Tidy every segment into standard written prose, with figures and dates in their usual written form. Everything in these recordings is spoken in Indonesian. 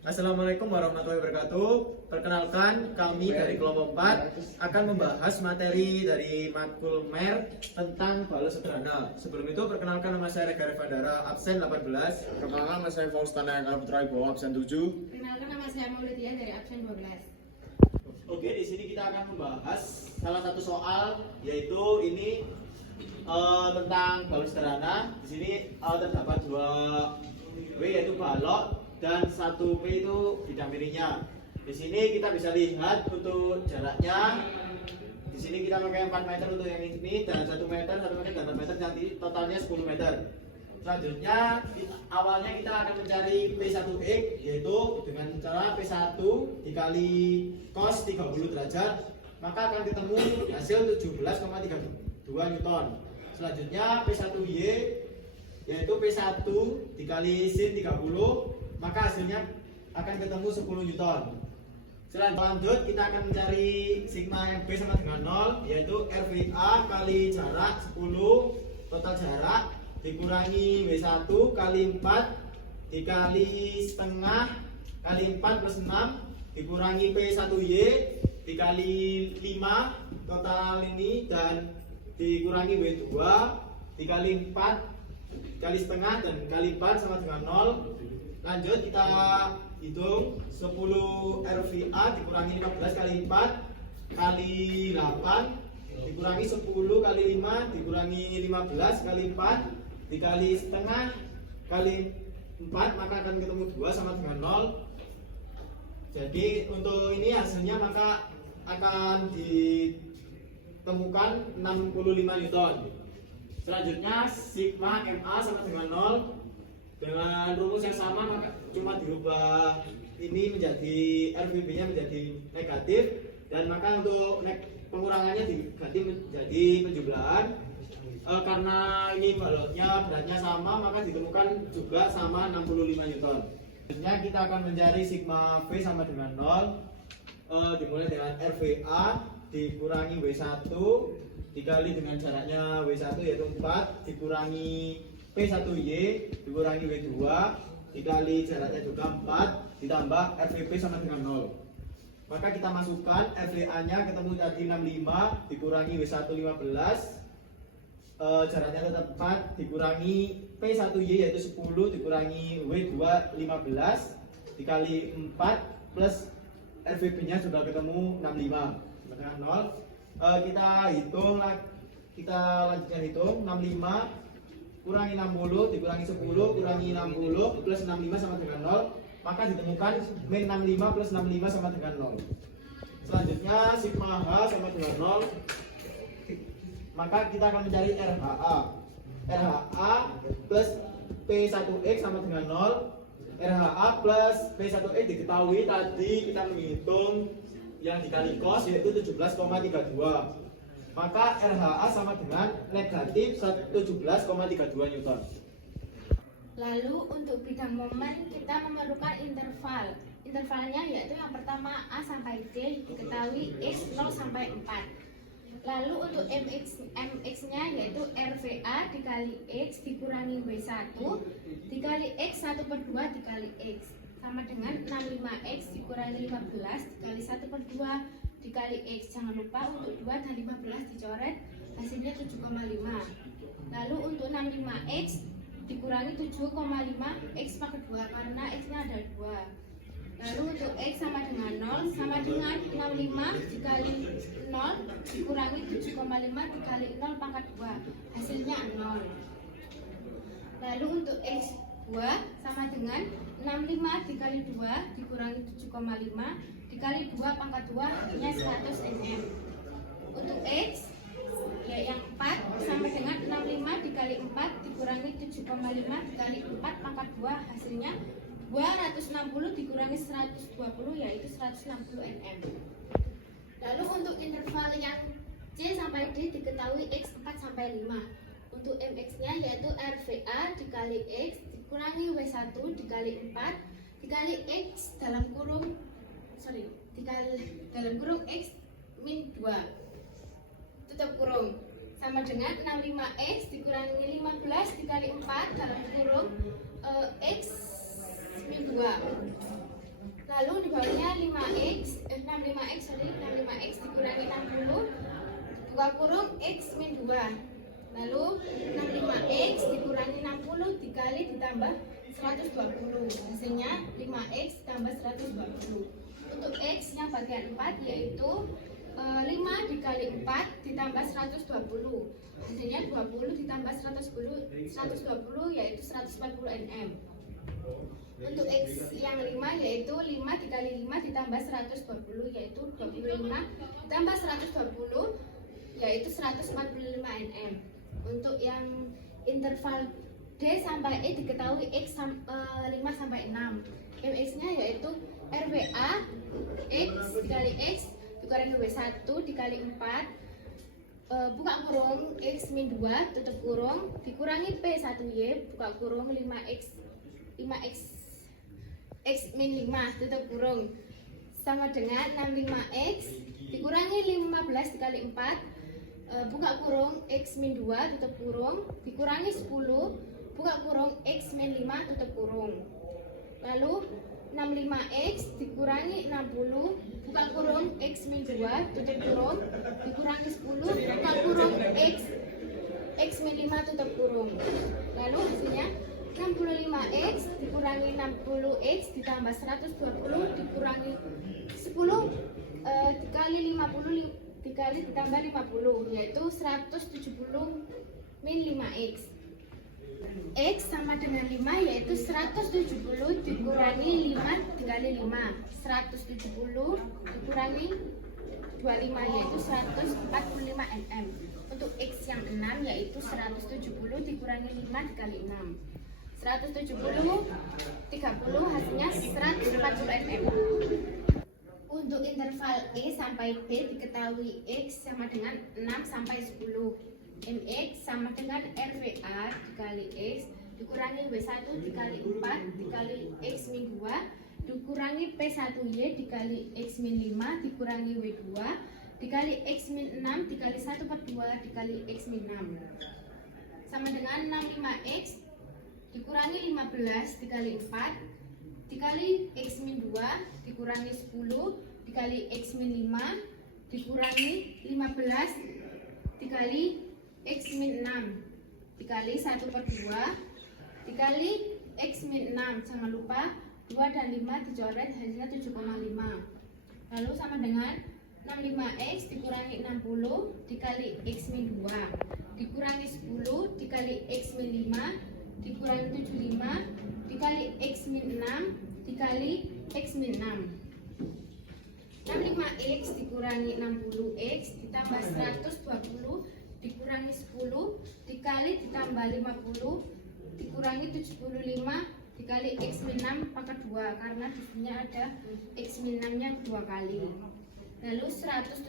Assalamualaikum warahmatullahi wabarakatuh. Perkenalkan, kami dari kelompok 4 akan membahas materi dari matkul MER tentang balas sederhana. Sebelum itu, perkenalkan nama saya Rega Revandara, absen 18. Perkenalkan, nama saya Faustana Eka Putra Ibowo, absen 7. Perkenalkan, nama saya Maulidia dari absen 12. Oke, di sini kita akan membahas salah satu soal, yaitu ini tentang balas sederhana. Di sini terdapat 2 W, yaitu balok, dan 1 P itu bidang Di sini kita bisa lihat untuk jaraknya. Di sini kita pakai 4 meter untuk yang ini, dan 1 meter, 1 meter, dan 4 meter, jadi totalnya 10 meter. Selanjutnya, awalnya kita akan mencari P1X, yaitu dengan cara P1 dikali cos 30 derajat, maka akan ketemu hasil 17,32 Newton. Selanjutnya P1Y, yaitu P1 dikali sin 30, maka hasilnya akan ketemu 10 Newton. Selanjutnya kita akan mencari sigma yang B sama dengan 0, yaitu RVA kali jarak 10 total jarak dikurangi W1 kali 4 dikali setengah kali 4 plus 6 dikurangi P1Y dikali 5 total ini, dan dikurangi W2 dikali 4 kali setengah dan kali 4 sama dengan 0. Lanjut kita hitung 10 RVA dikurangi 15 kali 4 kali 8 dikurangi 10 kali 5 dikurangi 15 kali 4 dikali setengah kali 4, maka akan ketemu 2 sama dengan 0. Jadi untuk ini hasilnya maka akan ditemukan 65 Newton. Selanjutnya sigma MA sama dengan 0. Dengan rumus yang sama, maka cuma dirubah ini menjadi RVB nya menjadi negatif, dan maka untuk pengurangannya diganti menjadi penjumlahan. Karena ini baloknya beratnya sama, maka ditemukan juga sama 65 Newton. Selanjutnya kita akan mencari sigma V sama dengan 0, dimulai dengan RVA dikurangi W1 dikali dengan jaraknya W1 yaitu 4 dikurangi P1Y dikurangi W2 dikali jaraknya juga 4 ditambah RVP sama dengan 0. Maka kita masukkan RVA nya ketemu tadi 65 dikurangi W1 15, jaraknya tetap 4 dikurangi P1Y yaitu 10 dikurangi W2 15 dikali 4 plus RVP nya sudah ketemu 65 dengan 0. Kita hitung, kita lanjutkan hitung 65 kurangi 60 dikurangi 10 kurangi 60 plus 65 sama dengan 0, maka ditemukan min 65 plus 65 sama dengan 0. Selanjutnya sigma H sama dengan 0, maka kita akan mencari RHA. RHA plus P1X sama dengan 0. RHA plus P1X diketahui tadi kita menghitung yang dikali cos yaitu 17,32, maka RHA sama dengan negatif 17,32 Newton. Lalu untuk bidang momen kita memerlukan interval. Intervalnya yaitu yang pertama A sampai D diketahui X 0 sampai 4. Lalu untuk MX nya yaitu RVA dikali X dikurangi W1 dikali X 1/2 dikali X sama dengan 65X dikurangi 15 dikali 1/2 dikali X. Jangan lupa untuk 2 dan 15 dicoret, hasilnya 7,5. Lalu untuk 65X dikurangi 7,5 X pangkat 2 karena X nya ada 2. Lalu untuk X sama dengan 0 sama dengan 65 dikali 0 dikurangi 7,5 dikali 0 pangkat 2, hasilnya 0. Lalu untuk X 2 sama dengan 65 dikali 2 dikurangi 7,5 dikali 2 pangkat 2, hasilnya 100 mm. Untuk X ya yang 4 sama dengan 65 dikali 4 dikurangi 7,5 dikali 4 pangkat 2, hasilnya 260 dikurangi 120 yaitu 160 mm. Lalu untuk interval yang C sampai D diketahui X 4 sampai 5. Untuk MX nya yaitu RVA dikali X dikurangi W1 dikali 4 dikali X dalam kurung X min 2 tutup kurung sama dengan 65X dikurangi 15 dikali 4 dalam kurung X min 2 Lalu di bawahnya 65x dikurangi 60 buka kurung x min 2. Lalu 65x dikurangi 60 dikali ditambah 120. Hasilnya 5x tambah 120. Untuk x yang bagian 4 yaitu 5 dikali 4 ditambah 120. Hasilnya 20 ditambah 120 yaitu 140 nm. Untuk x yang 5 yaitu 5 dikali 5 ditambah 120 yaitu 25 ditambah 120 yaitu 145 nm. Untuk yang interval D sampai E diketahui x 5 sampai 6. Mx nya yaitu RWA x dikali x dikurangi W1 dikali 4 buka kurung x min 2 tutup kurung dikurangi P1y buka kurung 5x x min 5 tutup kurung sama dengan 65x dikurangi 15 dikali 4 buka kurung x min 2 tutup kurung dikurangi 10 buka kurung x min 5 tutup kurung. Lalu 65x dikurangi 60 buka kurung x min 2 tutup kurung dikurangi 10 buka kurung x min 5 tutup kurung. Lalu hasilnya 65x dikurangi 60x ditambah 120 dikurangi 10 dikali 50 dikali ditambah 50 yaitu 170 min 5x. X sama dengan 5 yaitu 170 dikurangi 5 dikali 5 170 dikurangi 25 yaitu 145 nm. Untuk X yang 6 yaitu 170 dikurangi 5 dikali 6 170 30 hasilnya 140 nm. Untuk interval E sampai B diketahui X sama dengan 6 sampai 10. Mx sama dengan RWA dikali X dikurangi W1 dikali 4 dikali X min 2 dikurangi P1Y dikali X min 5 dikurangi W2 dikali X min 6 dikali 1 per 2 dikali X min 6 sama dengan 65X dikurangi 15 dikali 4 dikali X min 2 dikurangi 10 dikali X min 5 dikurangi 15 dikali X min 6 dikali 1 per 2 dikali X min 6 jangan lupa 2 dan 5 dicoret hasilnya 7,5. Lalu sama dengan 65X dikurangi 60 dikali X min 2 dikurangi 10 dikali X min 5 dikurangi 75 dikali X min 6 dikali X min 6 65X dikurangi 60X ditambah 120 dikurangi 10 dikali ditambah 50 dikurangi 75 dikali X min 6 pangkat 2 karena di sini ada X min 6 nya 2 kali. Lalu 170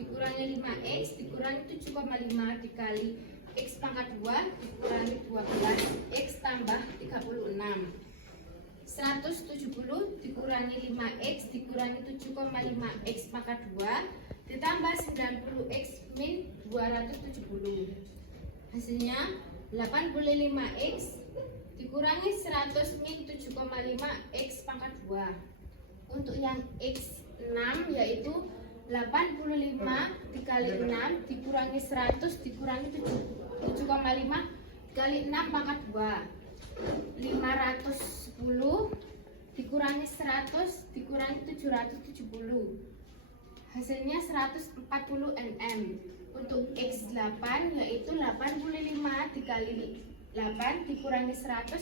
dikurangi 5X dikurangi 7,5 dikali X pangkat 2 dikurangi 12 X tambah 36 170 dikurangi 5X dikurangi 7,5X pangkat 2 ditambah 90X min 270 hasilnya 85X dikurangi 100 min 7,5X pangkat 2. Untuk yang X6 yaitu 85 dikali 6 dikurangi 100 dikurangi 7,5 dikali 6 pangkat 2 510 dikurangi 100 dikurangi 770 hasilnya 140 nm. Untuk X8 yaitu 85 dikali 8 dikurangi 100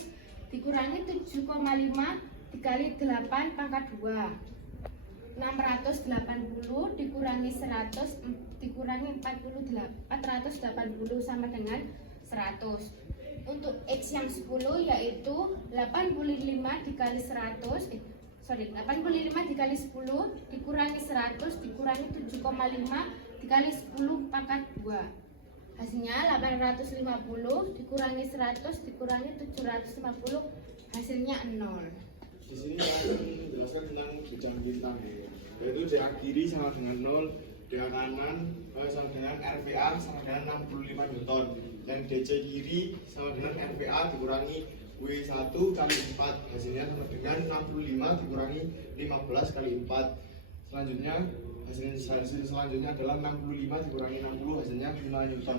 dikurangi 7,5 dikali 8 pangkat 2 680 dikurangi 100 dikurangi 480 sama dengan 100. Untuk X yang 10 yaitu 85 dikali 85 dikali 10 dikurangi 100 dikurangi 7,5 dikali 10 pangkat 2 hasilnya 850 dikurangi 100 dikurangi 750 hasilnya 0. Di sini akan menjelaskan tentang bidang bintang, yaitu DA kiri sama dengan 0, DA kanan sama dengan RPA sama dengan 65 Newton, dan DC kiri sama dengan RPA dikurangi W1 kali 4 hasilnya sama dengan 65 dikurangi 15 kali 4. Selanjutnya hasil selanjutnya adalah 65 dikurangi 60 hasilnya 5 Newton.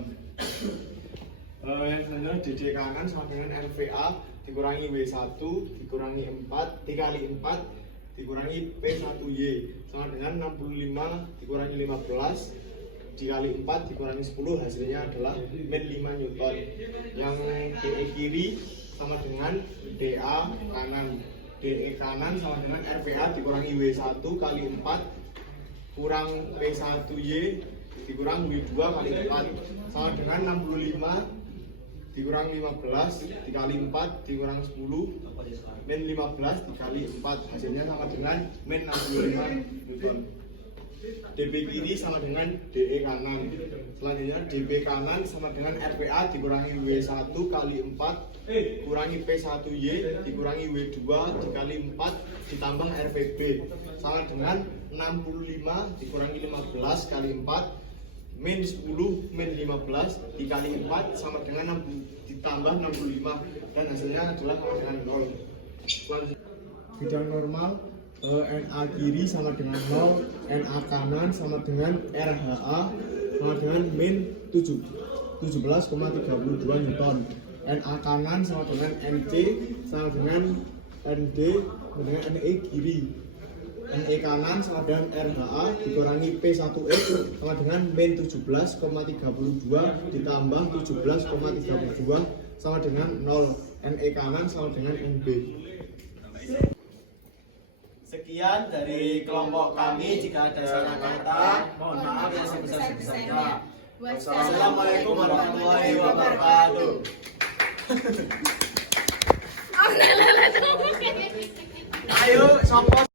Yang selanjutnya DD kanan sama dengan RVA dikurangi W1 dikurangi 4 dikali 4 dikurangi P1Y sama dengan 65 dikurangi 15 dikali 4 dikurangi 10 hasilnya adalah min 5 Newton. Yang DE kiri sama dengan DA kanan. DE kanan sama dengan RPA dikurangi W1 kali 4 kurang P1Y dikurang W2 kali 4 sama dengan 65 dikurang 15 dikali 4 dikurang 10 min 15 dikali 4 hasilnya sama dengan min 65 Newton. DB kiri sama dengan DE kanan. Selanjutnya DB kanan sama dengan RPA dikurangi W1 kali 4 kurangi P1Y dikurangi W2 dikali 4 ditambah RPB sama dengan 65 dikurangi 15 kali 4 min 10 min 15 dikali 4 sama dengan 60 ditambah 65 dan hasilnya adalah sama dengan 0. Selanjutnya bidang normal NA kiri sama dengan 0, NA kanan sama dengan RHA sama dengan min 17,32 Newton. NA kanan sama dengan NC sama dengan ND sama dengan NE kiri. NE kanan sama dengan RHA dikurangi P1X sama dengan min 17,32 ditambah 17,32 sama dengan 0. NE kanan sama dengan NB. Sekian dari kelompok kami. Jika ada salah kata, mohon maaf yang sebesar-besarnya. Wassalamualaikum warahmatullahi wabarakatuh. Ayo, sopo